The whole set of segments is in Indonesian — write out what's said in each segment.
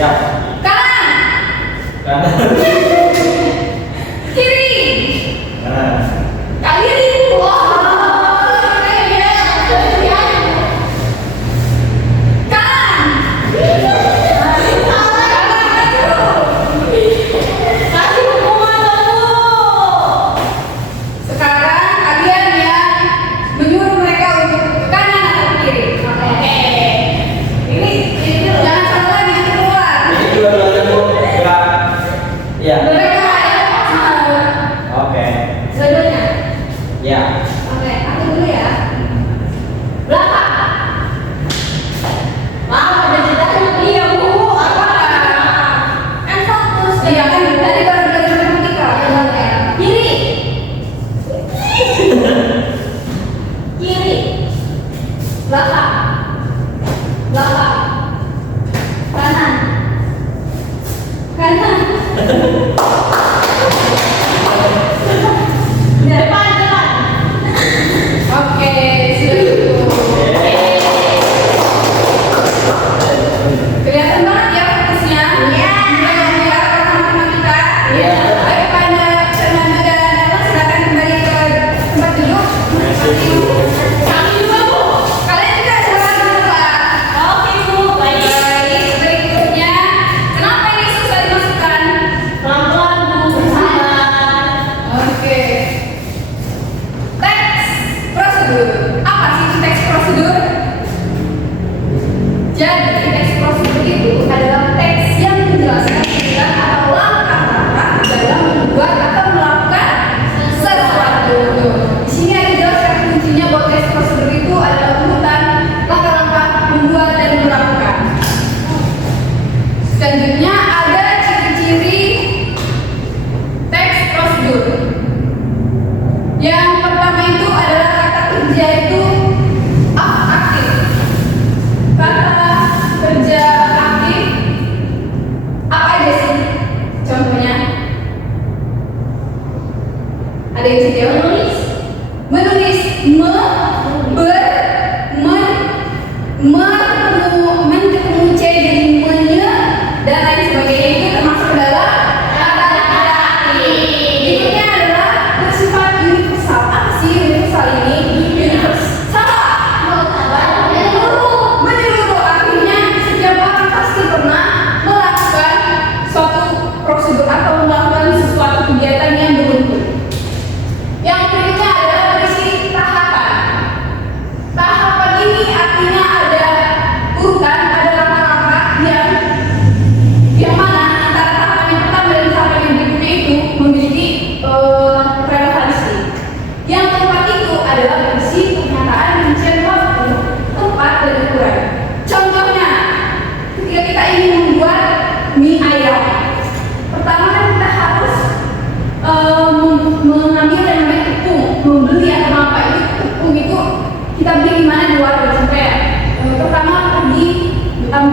Siap. Kanan. Kiri. Kanan. Kiri. Wah.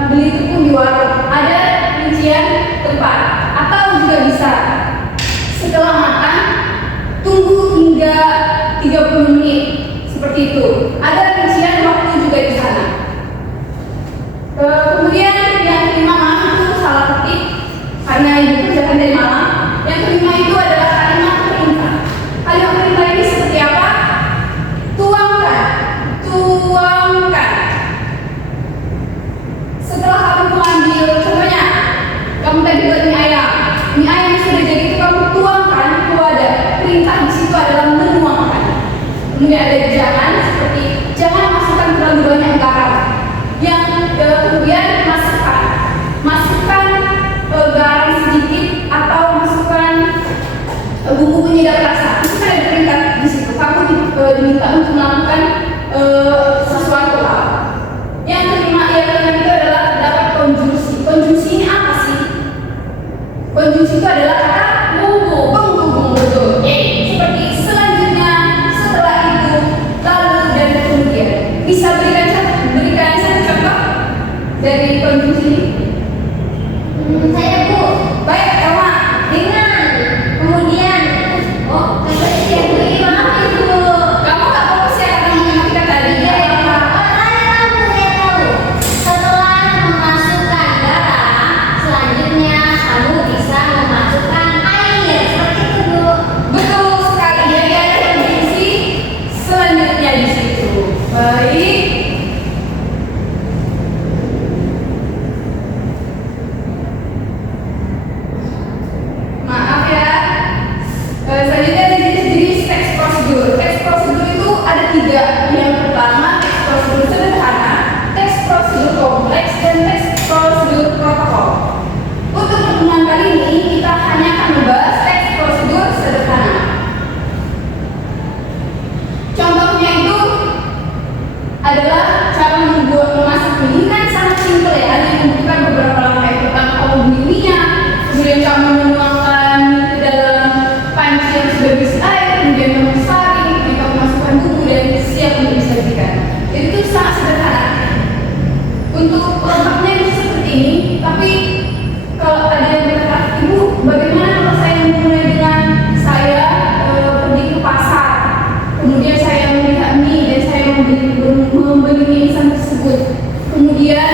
Beli tepung di warung, ada rincian tempat, atau juga bisa setelah makan tunggu hingga 30 menit seperti itu. Ada rincian waktu juga di sana. Kemudian yang kelima, malam itu salah ketik karena ibu kerjakan dari malam. Yang kelima itu adalah kalimat perintah. Kalimat perintah ini seperti apa? Tuangkan, tuangkan. Setelah kamu mengambil, contohnya kamu tadi buat mie ayam yang sudah jadi itu kamu tuangkan ke wadah. Perintah di situ adalah menuangkan. Kemudian ada jangan, seperti jangan masukkan terlalu banyak garam. Yang kemudian masukkan garam sedikit atau masukkan bumbu penyedap rasa. Itu kan ada perintah di situ. Kamu diminta untuk melakukan sesuatu hal. Yang kelima itu adalah dapat konjungsi. Konjungsi ini apa sih? Konjungsi itu adalah kata menghubung, betul. Seperti selanjutnya, setelah itu, lalu dan kemudian. Bisa berikan satu contoh dari konjungsi ini? Saya Bu. Baik, Elma. Dengan, kemudian. Oh, saya Bu. Maaf Ibu. Kamu tak fokus ya karena matematika tadi. Saya tahu. Setelah memasukkan garam, lengkapnya bisa seperti ini, tapi kalau ada yang berkata, Ibu, bagaimana kalau saya memulai dengan saya pergi ke pasar, kemudian saya melihat mie dan saya membeli mie instan tersebut, kemudian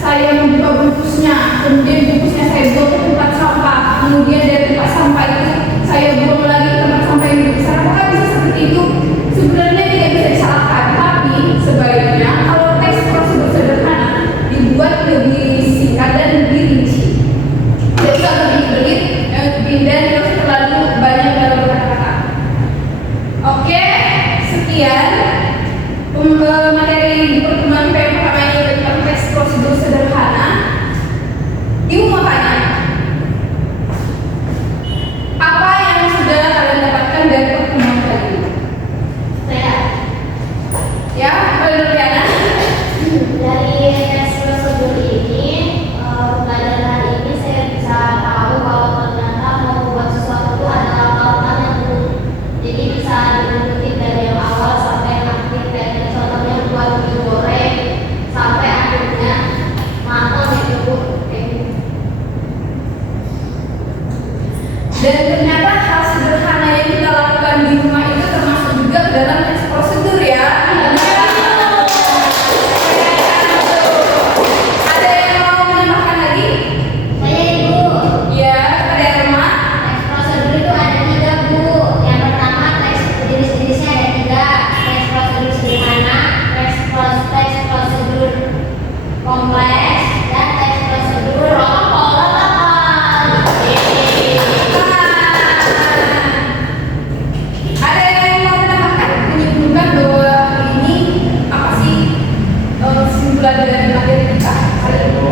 saya membuka bungkusnya, kemudian bungkusnya saya buang ke tempat sampah, kemudian dari tempat sampah itu saya buang lagi ke tempat sampah yang lebih besar. Apakah bisa seperti itu? Sebenarnya tidak bisa disalahkan, tapi sebaiknya kalau teks prosedur sederhana dibuat lebih singkat dan lebih rinci. Tidak usah lebih belit dan tidak usah terlalu banyak dalam kata-kata. Oke, sekian materi di pertemuan PM pertama ini tentang teks prosedur sederhana. Ibu mau tanya, apa yang sudah kalian dapatkan dari pertemuan kali ini? Saya Ya, Mbak Diana. dari tes prosedur ini, pelajaran hari ini saya bisa tahu kalau ternyata mau membuat sesuatu ada langkah-langkah yang dulu. Jadi bisa diikuti dari yang awal sampai akhir. Kayak contohnya buat mie goreng sampai akhirnya matang gitu Bu. Kayak gitu. Dan ternyata hal sederhana yang kita lakukan di rumah itu termasuk juga dalam teks prosedur ya. Ada yang mau menambahkan lagi? Saya Ibu. Ya, ada Erma. Teks prosedur itu ada 3 Bu. Yang pertama teks jenis-jenisnya ada 3. Teks prosedur sederhana, teks prosedur kompleks, dan teks prosedur lengkap. Ada yang mau menambahkan menyimpulkan bahwa ini apa sih kesimpulan dari materi kita hari ini?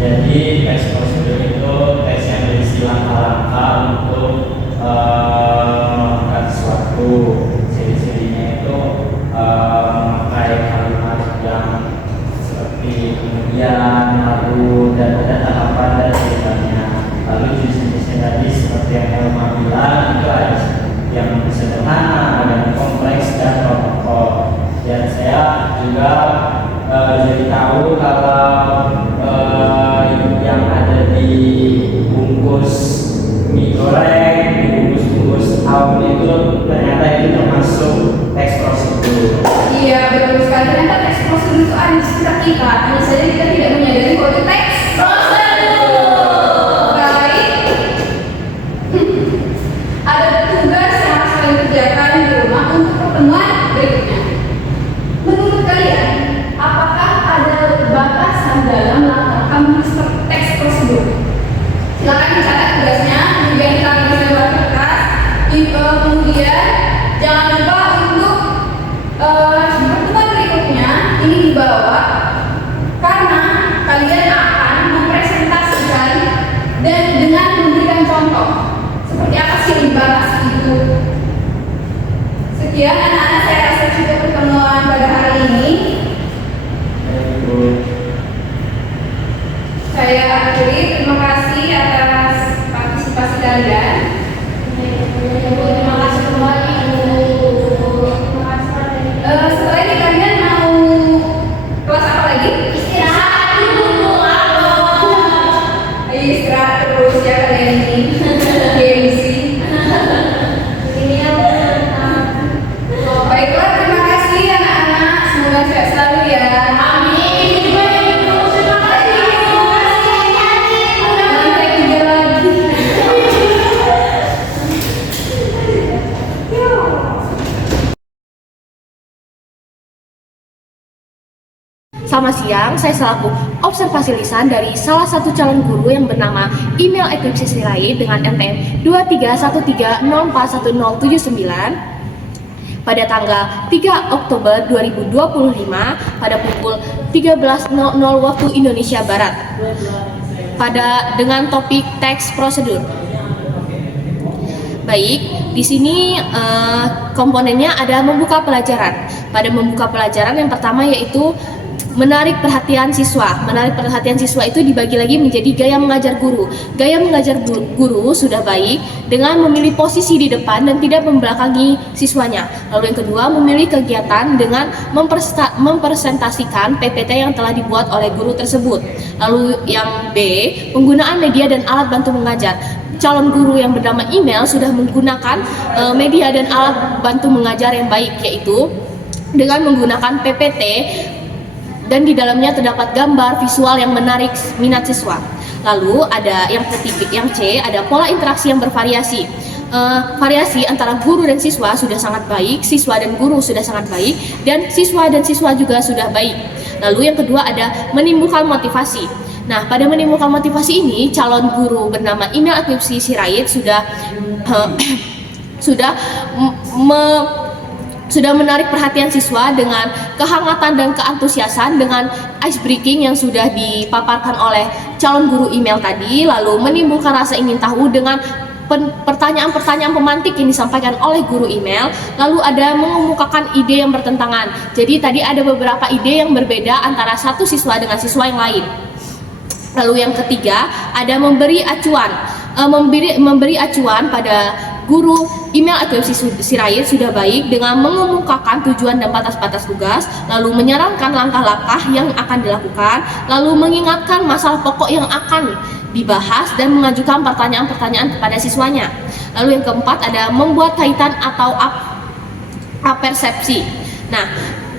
Jadi tes prosedur itu tes yang berisi langkah-langkah untuk melakukan sesuatu. Ciri-cirinya itu memakai kalimat yang seperti kemudian, lalu, dan ada tahapan dan ceritanya. Lalu jenis-jenisnya tadi seperti yang Elma bilang itu ada yang sederhana, ada yang kompleks dan protokol. Dan saya juga jadi tahu kalau yang ada di bungkus mie goreng, di bungkus awal itu ternyata itu termasuk teks prosedur. Iya, betul sekali. Ternyata teks prosedur itu ada di sekitar kita, hanya saja kita tidak menyadari bahwa itu teks prosedur. Baik. Ada tugas yang harus kalian kerjakan di rumah untuk pertemuan berikutnya. Menurut kalian, apakah ada batasan dalam melakukan teks prosedur? Silakan dicatat tugasnya, kemudian kita tulis lewat kertas. Kemudian jangan lupa untuk pertemuan berikutnya ini dibawa karena kalian akan mempresentasikan dan dengan memberikan contoh seperti apa sih yang dibahas itu. Sekian anak-anak, saya rasa cukup pertemuan pada hari ini. Saya akhiri, terima kasih atas partisipasi kalian. Terima kasih kembali Bu. Terima kasih. Setelah ini kalian mau kelas apa lagi? Istirahat dulu Bu. Istirahat terus ya kalian ini. Gengsi. Ini ya Bu. Baiklah, terima kasih anak-anak. Semoga sehat selalu ya. Amin. Terima kasih. Sampai kerja lagi. Selamat siang, saya selaku observasi lisan dari salah satu calon guru yang bernama Email Eclipse Sirait dengan NPM 2313041079 pada tanggal 3 Oktober 2025 pada pukul 13.00 waktu Indonesia Barat dengan topik teks prosedur. Baik, di sini komponennya ada membuka pelajaran. Pada membuka pelajaran yang pertama yaitu Menarik perhatian siswa. Menarik perhatian siswa itu dibagi lagi menjadi gaya mengajar guru. Gaya mengajar guru sudah baik dengan memilih posisi di depan dan tidak membelakangi siswanya. Lalu yang kedua, memilih kegiatan dengan mempresentasikan PPT yang telah dibuat oleh guru tersebut. Lalu yang B, penggunaan media dan alat bantu mengajar. Calon guru yang bernama email sudah menggunakan media dan alat bantu mengajar yang baik, yaitu dengan menggunakan PPT dan di dalamnya terdapat gambar visual yang menarik minat siswa. Lalu ada yang ketiga, yang C, ada pola interaksi yang bervariasi. Variasi antara guru dan siswa sudah sangat baik, siswa dan guru sudah sangat baik, dan siswa juga sudah baik. Lalu yang kedua ada menimbulkan motivasi. Nah, pada menimbulkan motivasi ini, calon guru bernama Email Eclipse Sirait sudah menarik perhatian siswa dengan kehangatan dan keantusiasan dengan ice breaking yang sudah dipaparkan oleh calon guru email tadi, lalu menimbulkan rasa ingin tahu dengan pertanyaan-pertanyaan pemantik yang disampaikan oleh guru email, lalu ada mengemukakan ide yang bertentangan. Jadi tadi ada beberapa ide yang berbeda antara satu siswa dengan siswa yang lain. Lalu yang ketiga ada memberi acuan pada guru email Eclipse Sirait sudah baik dengan mengemukakan tujuan dan batas-batas tugas, lalu menyarankan langkah-langkah yang akan dilakukan, lalu mengingatkan masalah pokok yang akan dibahas dan mengajukan pertanyaan-pertanyaan kepada siswanya. Lalu yang keempat ada membuat kaitan atau apersepsi. Nah,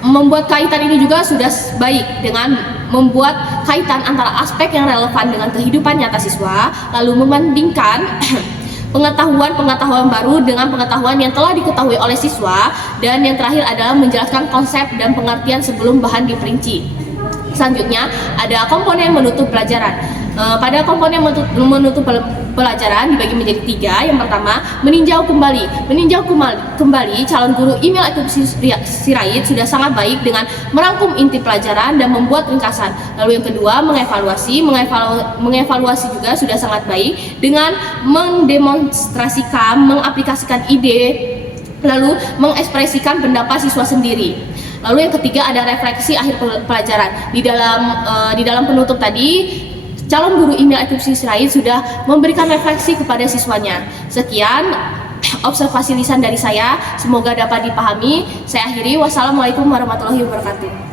membuat kaitan ini juga sudah baik dengan membuat kaitan antara aspek yang relevan dengan kehidupan nyata siswa, lalu membandingkan pengetahuan baru dengan pengetahuan yang telah diketahui oleh siswa, dan yang terakhir adalah menjelaskan konsep dan pengertian sebelum bahan diperinci. Selanjutnya ada komponen menutup pelajaran. Pada komponen menutup pelajaran dibagi menjadi 3. Yang pertama, meninjau kembali calon guru email Eclipse Sirait sudah sangat baik dengan merangkum inti pelajaran dan membuat ringkasan. Lalu yang kedua, mengevaluasi juga sudah sangat baik dengan mendemonstrasikan, mengaplikasikan ide, lalu mengekspresikan pendapat siswa sendiri. Lalu yang ketiga ada refleksi akhir pelajaran. Di dalam penutup tadi, calon guru email Eclipse Sirait sudah memberikan refleksi kepada siswanya. Sekian observasi lisan dari saya, semoga dapat dipahami. Saya akhiri, wassalamualaikum warahmatullahi wabarakatuh.